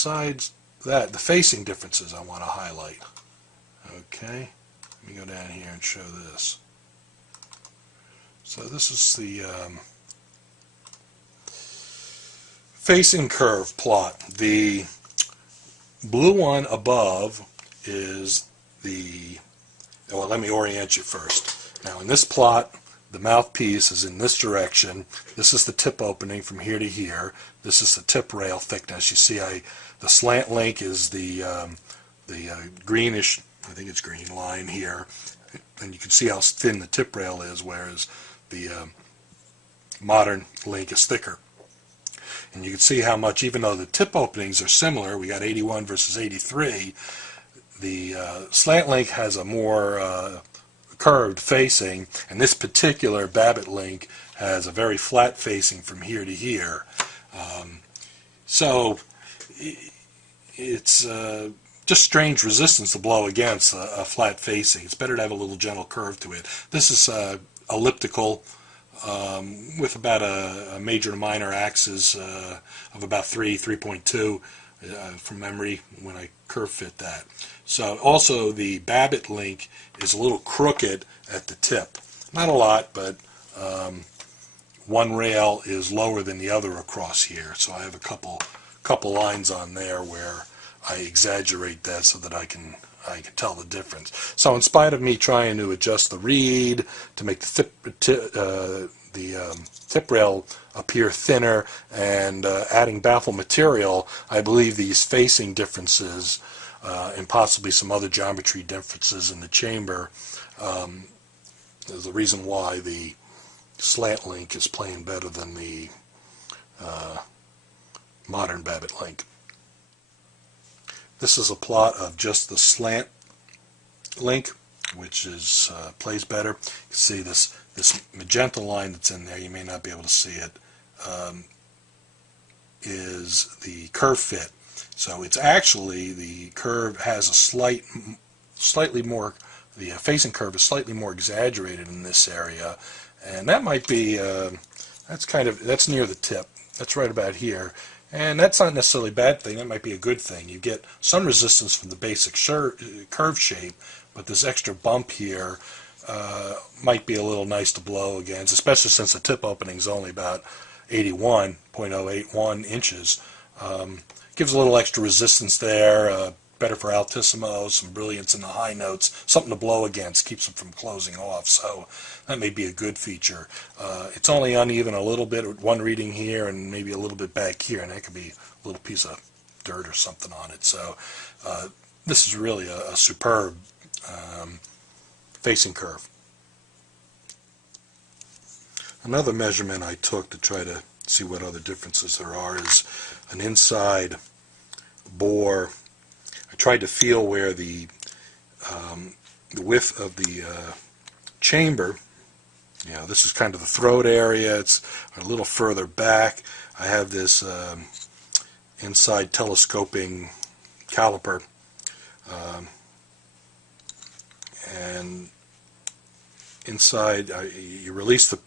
besides that, the facing differences I want to highlight. Okay, let me go down here and show this. So this is the facing curve plot. The blue one above is the, well, let me orient you first. Now in this plot, the mouthpiece is in this direction. This is the tip opening from here to here. This is the tip rail thickness. You see, the slant link is the greenish, I think it's green line here, and you can see how thin the tip rail is, whereas the modern link is thicker. And you can see how much, even though the tip openings are similar, we got 81 versus 83, the slant link has a more curved facing, and this particular Babbitt link has a very flat facing from here to here. So it's just strange resistance to blow against a flat facing. It's better to have a little gentle curve to it. This is elliptical with about a major to minor axis of about 3.2 from memory when I curve fit that. So also the Babbitt link is a little crooked at the tip. Not a lot, but one rail is lower than the other across here. So I have a couple lines on there where I exaggerate that so that I can tell the difference. So in spite of me trying to adjust the reed to make the tip rail appear thinner and adding baffle material, I believe these facing differences and possibly some other geometry differences in the chamber is the reason why the slant link is playing better than the modern Babbitt link. This is a plot of just the slant link, which is plays better. You can see this magenta line that's in there, you may not be able to see it, is the curve fit. So it's actually, the curve has a slightly more, the facing curve is slightly more exaggerated in this area, and that might be, that's near the tip. That's right about here. And that's not necessarily a bad thing, that might be a good thing. You get some resistance from the basic curve shape, but this extra bump here might be a little nice to blow against, especially since the tip opening is only about 81.081 inches. Gives a little extra resistance there, better for altissimo, some brilliance in the high notes, something to blow against, keeps them from closing off, so that may be a good feature. It's only uneven a little bit, one reading here and maybe a little bit back here, and that could be a little piece of dirt or something on it. So this is really a superb facing curve. Another measurement I took to try to see what other differences there are is an inside bore. I tried to feel where the width of the chamber, you know, this is kind of the throat area, it's a little further back. I have this inside telescoping caliper, and inside you release the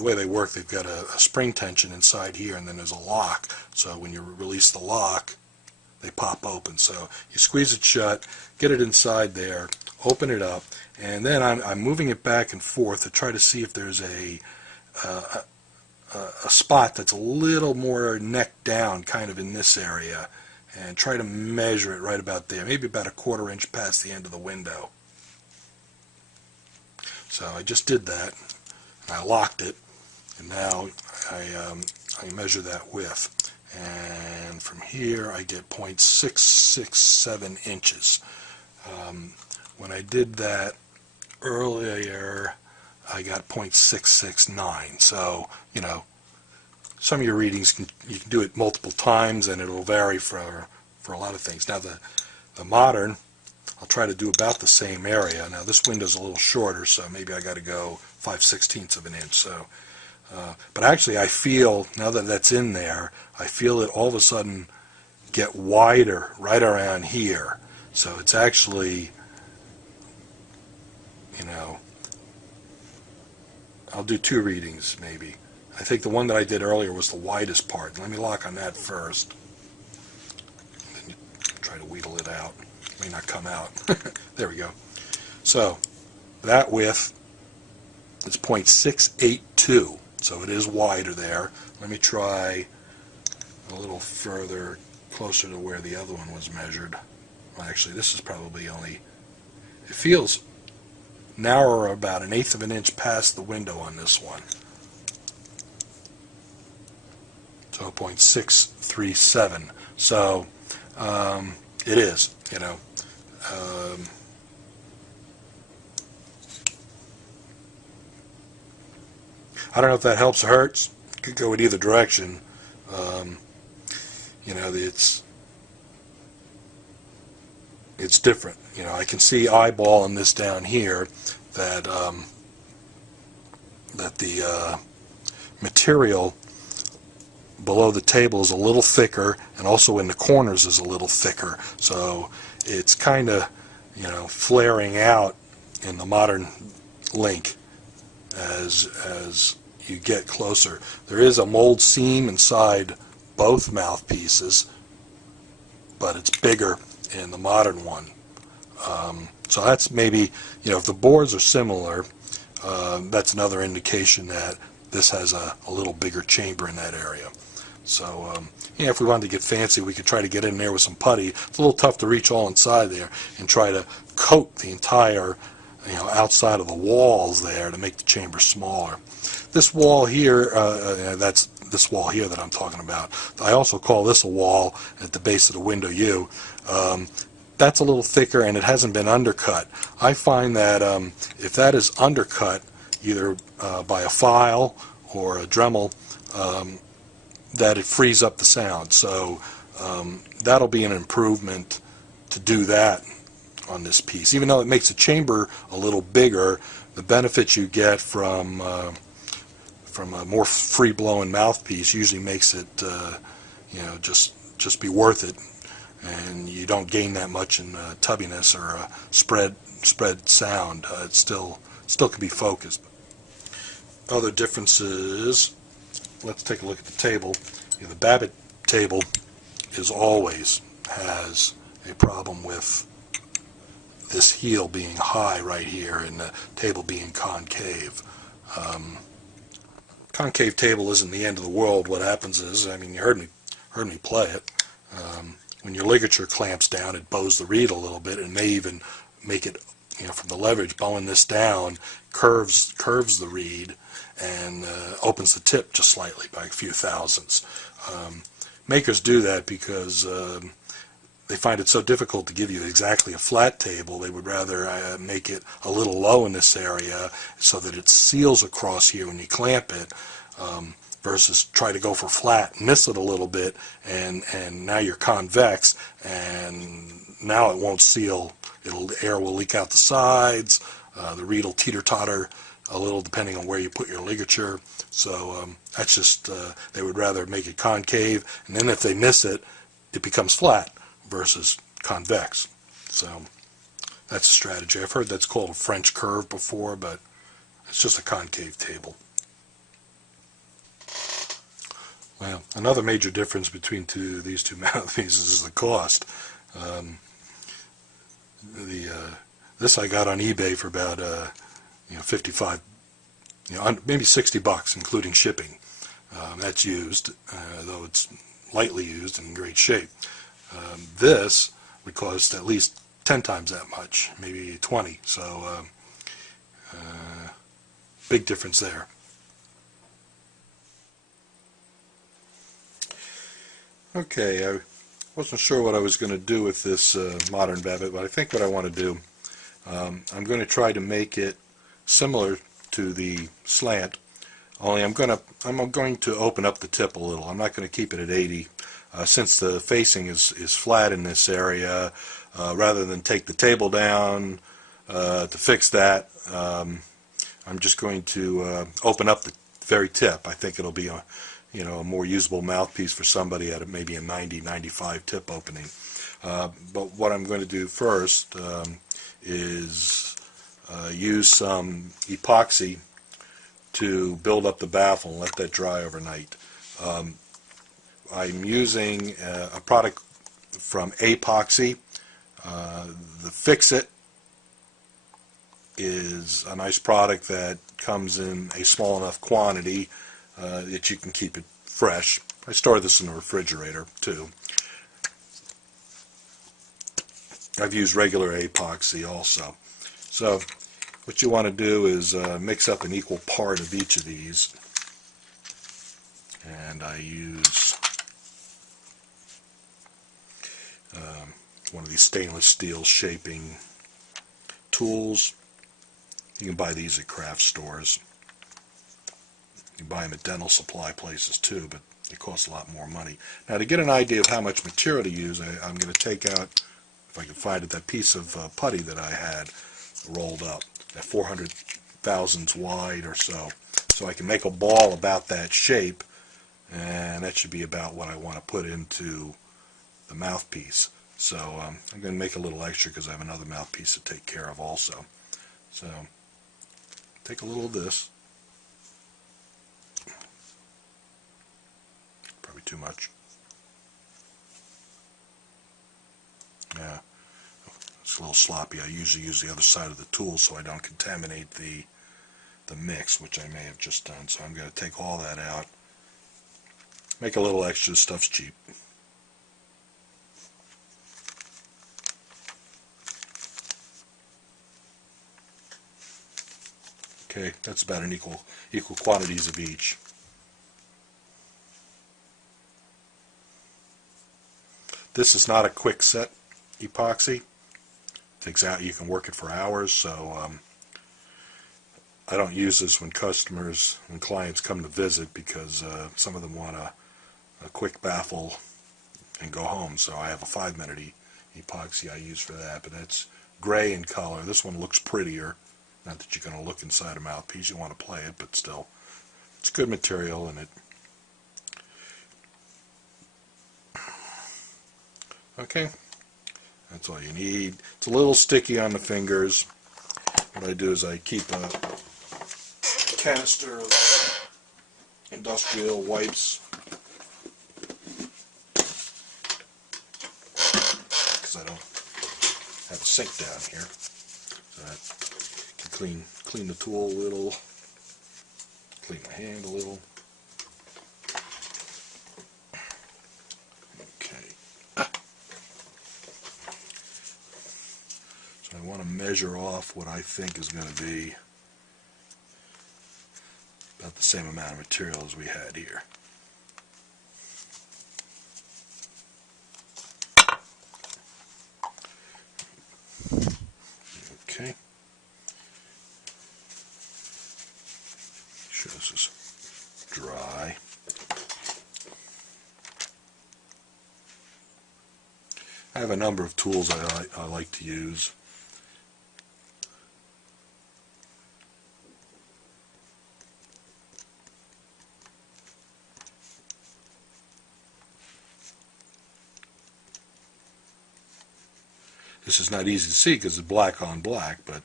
way they work, they've got a spring tension inside here, and then there's a lock, so when you release the lock they pop open. So you squeeze it shut, get it inside there, open it up, and then I'm moving it back and forth to try to see if there's a spot that's a little more neck down, kind of in this area, and try to measure it right about there, maybe about a 1/4 inch past the end of the window. So I just did that, and I locked it, and now I measure that width. And from here I get 0.667 inches. When I did that earlier I got 0.669. So, you know, some of your readings you can do it multiple times and it'll vary for a lot of things. Now the modern, I'll try to do about the same area. Now this window's a little shorter, so maybe I got to go 5/16 of an inch. So but actually I feel, now that that's in there, I feel it all of a sudden get wider right around here. So it's actually, you know, I'll do 2 readings maybe. I think the one that I did earlier was the widest part. Let me lock on that first. try to wheedle it out. It may not come out. There we go. So that width is 0.682, so it is wider there. Let me try a little further, closer to where the other one was measured. Well, actually, this is probably only, it feels narrower about 1/8 of an inch past the window on this one. So 0.637. So it is, you know. I don't know if that helps or hurts. Could go in either direction. You know, it's different. You know, I can see eyeballing this down here that that the material below the table is a little thicker, and also in the corners is a little thicker. So it's kind of, you know, flaring out in the modern Link as you get closer. There is a mold seam inside both mouthpieces, but it's bigger in the modern one. So that's maybe, you know, if the boards are similar, that's another indication that this has a little bigger chamber in that area. So, yeah, if we wanted to get fancy, we could try to get in there with some putty. It's a little tough to reach all inside there and try to coat the entire, you know, outside of the walls there to make the chamber smaller. This wall here, that's this wall here that I'm talking about. I also call this a wall at the base of the window U. That's a little thicker and it hasn't been undercut. I find that if that is undercut, either by a file or a Dremel, that it frees up the sound. So that'll be an improvement to do that on this piece. Even though it makes the chamber a little bigger, the benefits you get from a more free-blowing mouthpiece usually makes it, you know, just be worth it, and you don't gain that much in tubbiness or spread sound. It still can be focused. Other differences. Let's take a look at the table. You know, the Babbitt table always has a problem with this heel being high right here and the table being concave. Concave table isn't the end of the world. What happens is, I mean, you heard me play it. When your ligature clamps down, it bows the reed a little bit, and may even make it, you know, from the leverage, bowing this down, curves the reed and opens the tip just slightly by a few thousandths. Makers do that because they find it so difficult to give you exactly a flat table. They would rather make it a little low in this area so that it seals across here when you clamp it, versus try to go for flat, miss it a little bit, and now you're convex, and now it won't seal. Air will leak out the sides, the reed will teeter-totter a little depending on where you put your ligature. So that's just, they would rather make it concave, and then if they miss it, it becomes flat versus convex. So that's a strategy. I've heard that's called a French curve before, but it's just a concave table. Well, another major difference between these two mouthpieces is the cost. This I got on eBay for about 55, maybe $60, including shipping. That's used, though it's lightly used and in great shape. This would cost at least 10 times that much, maybe 20. So big difference there. Okay, I wasn't sure what I was going to do with this modern Babbitt, but I think what I want to do, I'm going to try to make it similar to the Slant, only I'm going to open up the tip a little. I'm not going to keep it at 80. Since the facing is flat in this area, rather than take the table down to fix that, I'm just going to open up the very tip. I think it'll be a more usable mouthpiece for somebody at maybe a 90-95 tip opening. But what I'm going to do first is use some epoxy to build up the baffle and let that dry overnight. I'm using a product from epoxy. The Fix-It is a nice product that comes in a small enough quantity that you can keep it fresh. I store this in the refrigerator too. I've used regular epoxy also. So what you want to do is mix up an equal part of each of these. And I use one of these stainless steel shaping tools. You can buy these at craft stores. You can buy them at dental supply places too, but it costs a lot more money. Now, to get an idea of how much material to use, I'm going to take out, if I can find it, that piece of putty that I had rolled up, at 400 thousandths wide or so. So I can make a ball about that shape, and that should be about what I want to put into the mouthpiece. So I'm going to make a little extra because I have another mouthpiece to take care of also. So take a little of this. Probably too much. Yeah, it's a little sloppy. I usually use the other side of the tool so I don't contaminate the mix, which I may have just done. So I'm going to take all that out. Make a little extra. Stuff's cheap. Okay, that's about an equal quantities of each. This is not a quick set epoxy. Takes out, you can work it for hours, so I don't use this when clients come to visit, because some of them want a quick baffle and go home. So I have a 5-minute epoxy I use for that, but that's gray in color. This one looks prettier. Not that you're going to look inside a mouthpiece, you want to play it, but still, it's good material, and it. Okay, that's all you need. It's a little sticky on the fingers. What I do is I keep a canister of industrial wipes, because I don't have a sink down here, so I can clean the tool a little, clean my hand a little. Okay. So I want to measure off what I think is going to be about the same amount of material as we had here. Okay. Make sure this is dry. I have a number of tools I like to use. This is not easy to see because it's black on black, but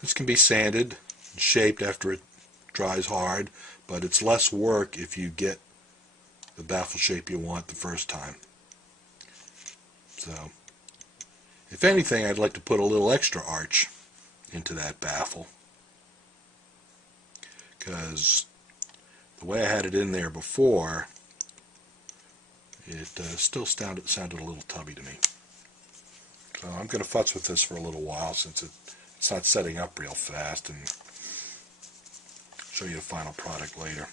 this can be sanded and shaped after it dries hard, but it's less work if you get the baffle shape you want the first time. So, if anything, I'd like to put a little extra arch into that baffle, because the way I had it in there before, it still sounded a little tubby to me. So I'm going to futz with this for a little while, since it's not setting up real fast, and show you the final product later.